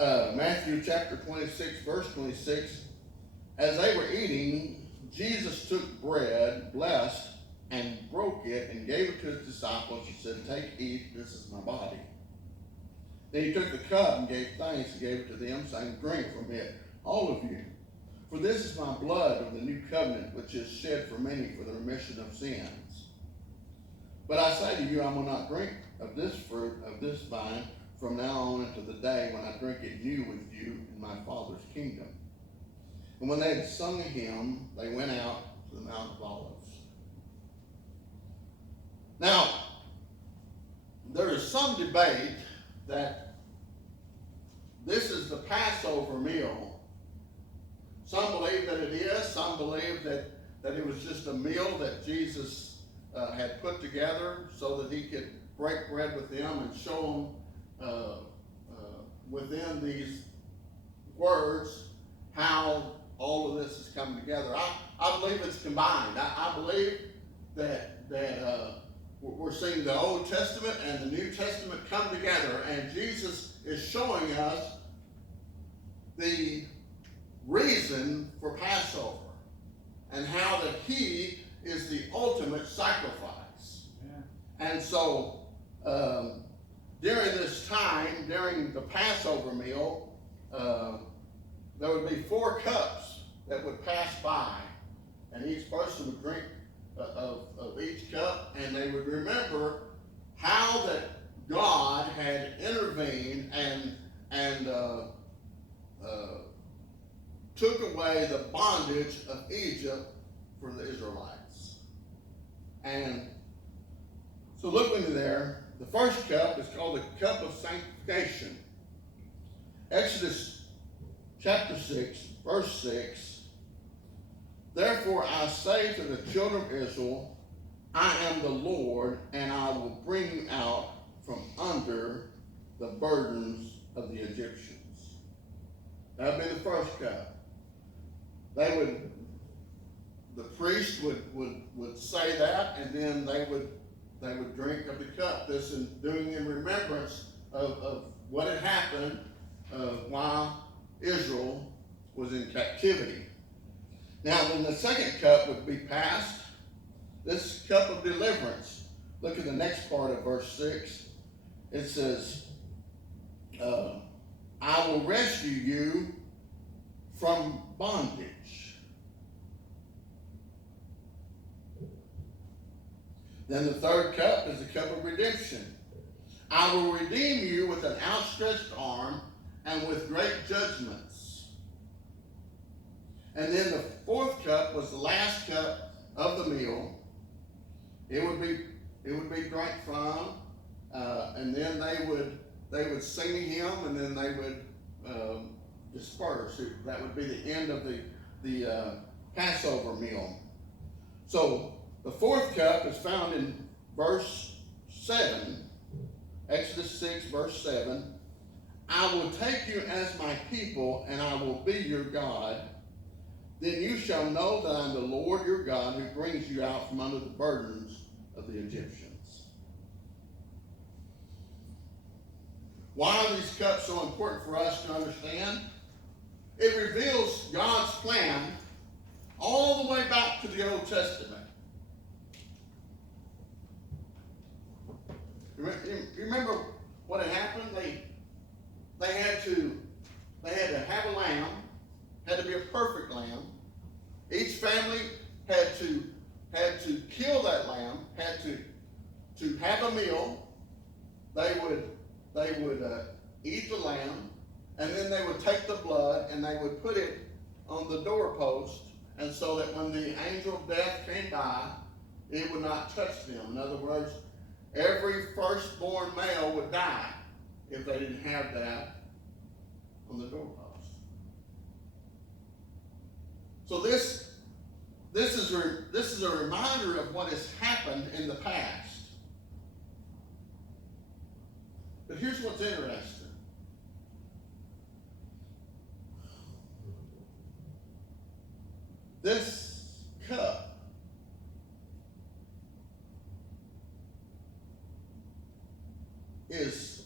Matthew chapter 26, verse 26. As they were eating, Jesus took bread, blessed, and broke it, and gave it to his disciples, and said, "Take, eat, this is my body." Then he took the cup and gave thanks and gave it to them, saying, "Drink from it, all of you. For this is my blood of the new covenant, which is shed for many for the remission of sins. But I say to you, I will not drink of this fruit of this vine from now on until the day when I drink it new with you in my Father's kingdom." And when they had sung a hymn, they went out to the Mount of Olives. Now, there is some debate that this is the Passover meal. Some believe that it is. Some believe that it was just a meal that Jesus had put together so that he could break bread with them and show them within these words how all of this has come together. I believe it's combined. I believe that we're seeing the Old Testament and the New Testament come together, and Jesus is showing us the reason for Passover and how that he is the ultimate sacrifice. Yeah. And so during this time, during the Passover meal, there would be 4 cups that would pass by, and each person would drink of each cup, and they would remember how that God had intervened and took away the bondage of Egypt for the Israelites. And so look into there. The first cup is called the cup of sanctification. Exodus chapter 6, verse 6. "Therefore I say to the children of Israel, I am the Lord, and I will bring you out from under the burdens of the Egyptians." That would be the first cup. The priest would say that, and then they would drink of the cup. This is doing in remembrance of what had happened while Israel was in captivity. Now, then the second cup would be passed. This cup of deliverance. Look at the next part of verse 6. It says, "I will rescue you from bondage." Then the third cup is the cup of redemption. "I will redeem you with an outstretched arm and with great judgments." And then the fourth cup was the last cup of the meal. It would be drank from, and then they would sing a hymn, and then they would disperse. That would be the end of the Passover meal. So the fourth cup is found in verse 7, Exodus 6, verse 7. "I will take you as my people, and I will be your God. Then you shall know that I am the Lord your God, who brings you out from under the burdens of the Egyptians." Why are these cups so important for us to understand? It reveals God's plan all the way back to the Old Testament. You remember what had happened? They had to have a lamb, had to be a perfect lamb. Each family had to kill that lamb, had to have a meal. They would eat the lamb, and then they would take the blood and they would put it on the doorpost, and so that when the angel of death came by, it would not touch them. In other words, every firstborn male would die if they didn't have that on the doorpost. So this is a reminder of what has happened in the past. But here's what's interesting. This cup is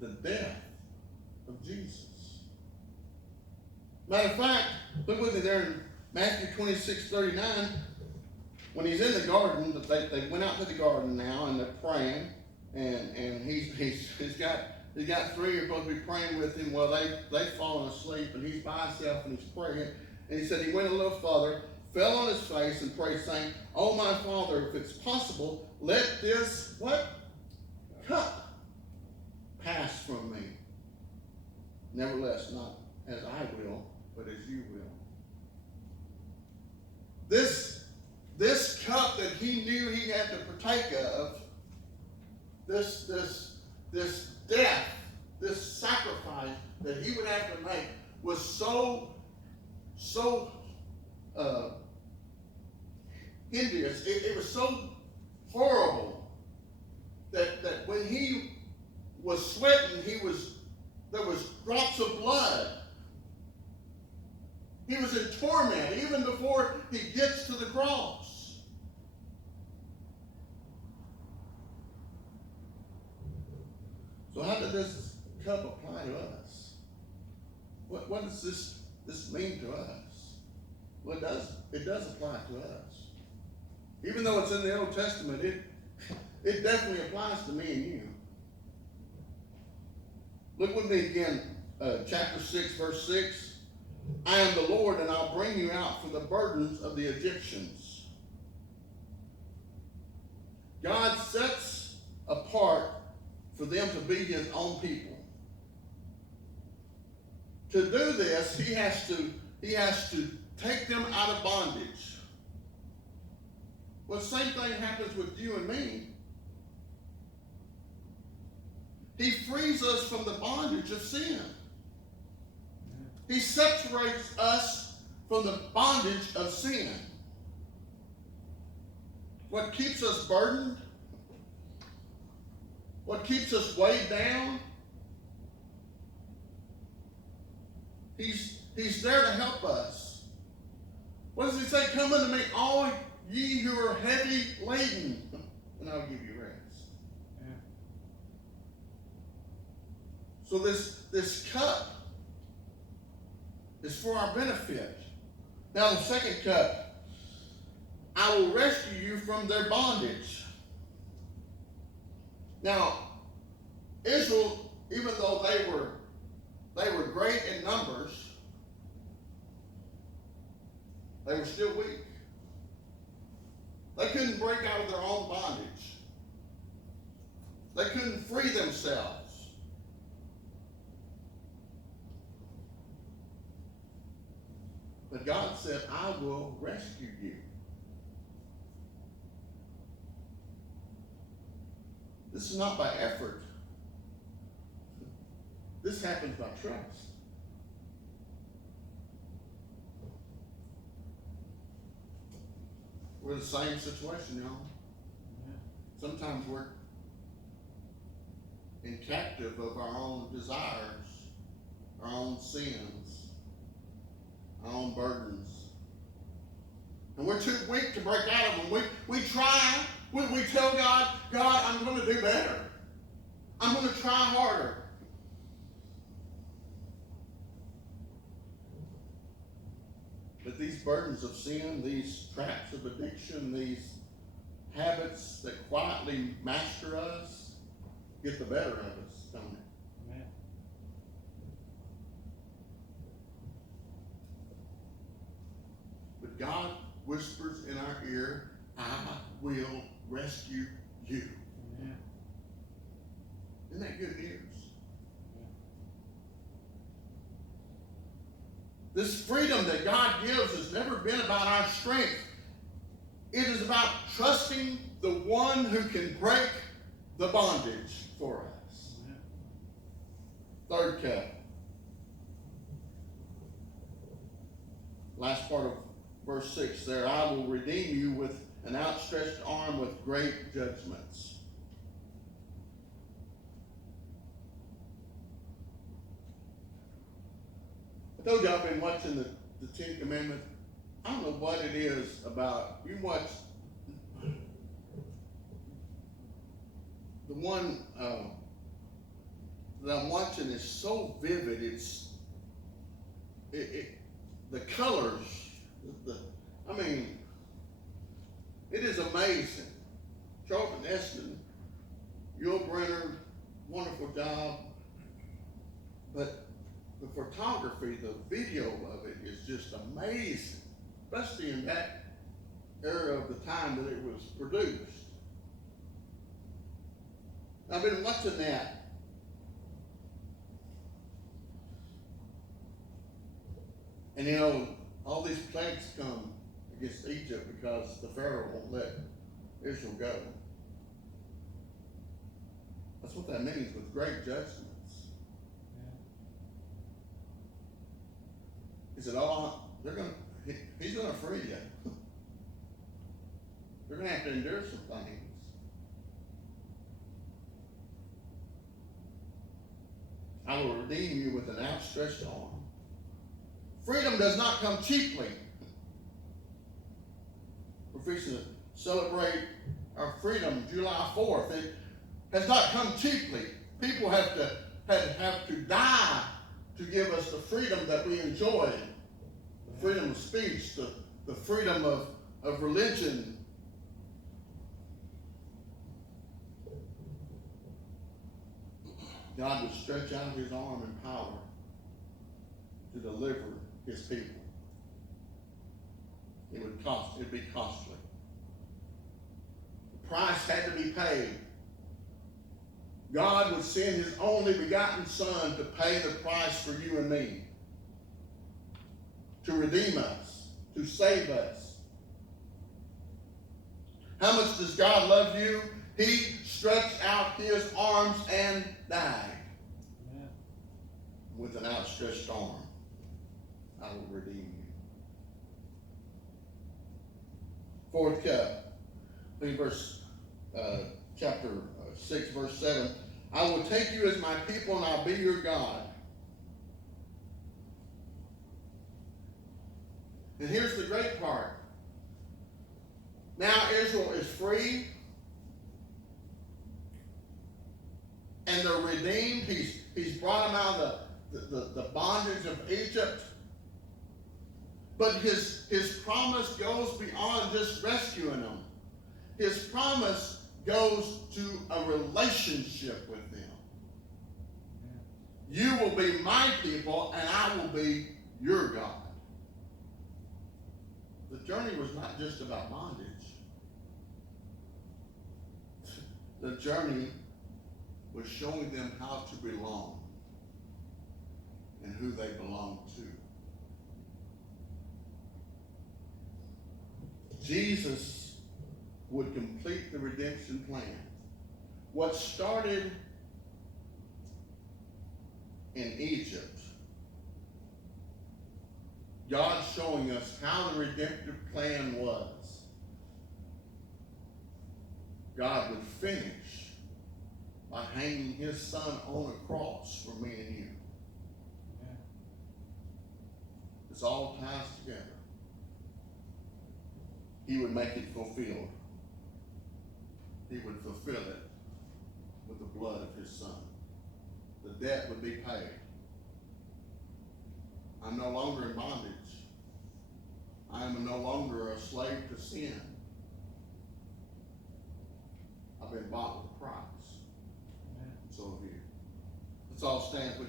the death of Jesus. Matter of fact, look with me there in Matthew 26:39. When he's in the garden, they went out to the garden now and they're praying, and he's got three who are supposed to be praying with him. Well, they've fallen asleep, and he's by himself and he's praying. And he said he went a little further, fell on his face and prayed, saying, "Oh my Father, if it's possible, let this what? Cup pass from me. Nevertheless, not as I will, but as you will." This cup that he knew he had to partake of, this death, this sacrifice that he would have to make, was so hideous. It was so horrible that when he was sweating, there was drops of blood. He was in torment even before he gets to the cross. So how does this cup apply to us? What does this mean to us? Well, it does apply to us. Even though it's in the Old Testament, it definitely applies to me and you. Look with me again, chapter 6, verse 6. "I am the Lord, and I'll bring you out from the burdens of the Egyptians." God sets apart for them to be his own people. To do this, he has to take them out of bondage. Well, the same thing happens with you and me. He frees us from the bondage of sin. He separates us from the bondage of sin. What keeps us burdened, what keeps us weighed down, He's there to help us. What does he say? "Come unto me, all ye who are heavy laden, and I'll give you rest." Yeah. So this cup is for our benefit. Now the second cup, "I will rescue you from their bondage." Now, Israel, even though they were great in numbers, they were still weak. They couldn't break out of their own bondage. They couldn't free themselves. But God said, "I will rescue you." This is not by effort. This happens by trust. We're in the same situation, y'all. Sometimes we're in captive of our own desires, our own sins, our own burdens. And we're too weak to break out of them. We try, we tell God, I'm going to do better. I'm going to try harder. But these burdens of sin, these traps of addiction, these habits that quietly master us, get the better of us, don't it? Amen. But God whispers in our ear, "I will rescue you." Amen. Isn't that good news? This freedom that God gives has never been about our strength. It is about trusting the one who can break the bondage for us. Amen. Third cup. Last part of verse 6 there. "I will redeem you with an outstretched arm with great judgments." I told you I've been watching the Ten Commandments. I don't know what it is about. You watch the one that I'm watching is so vivid. The colors, I mean, it is amazing. Charlton Heston, Yul Brynner, wonderful job. But the photography, the video of it is just amazing, especially in that era of the time that it was produced. I've been watching that. And you know, all these plagues come against Egypt because the Pharaoh won't let Israel go. That's what that means with great judgments. He said, he's gonna free you. You're gonna have to endure some things. I will redeem you with an outstretched arm. Freedom does not come cheaply. We're fixing to celebrate our freedom July 4th. It has not come cheaply. People have to die to give us the freedom that we enjoy. The freedom of speech, the freedom of religion. God would stretch out his arm in power to deliver his people. It'd be costly. The price had to be paid. God would send his only begotten Son to pay the price for you and me, to redeem us, to save us. How much does God love you? He stretched out his arms and died. Yeah. With an outstretched arm, I will redeem you. Fourth cup, chapter 6, verse 7. I will take you as my people and I'll be your God. And here's the great part. Now Israel is free and they're redeemed. He's brought them out of the bondage of Egypt. But his promise goes beyond just rescuing them. His promise goes to a relationship with them. You will be my people and I will be your God. The journey was not just about bondage. The journey was showing them how to belong and who they belong to. Jesus would complete the redemption plan. What started in Egypt, God showing us how the redemptive plan was, God would finish by hanging his Son on a cross for me and you. Yeah. This all ties together. He would make it fulfilled. He would fulfill it with the blood of his Son. The debt would be paid. I'm no longer in bondage. I am no longer a slave to sin. I've been bought with a price. So have you. Let's all stand with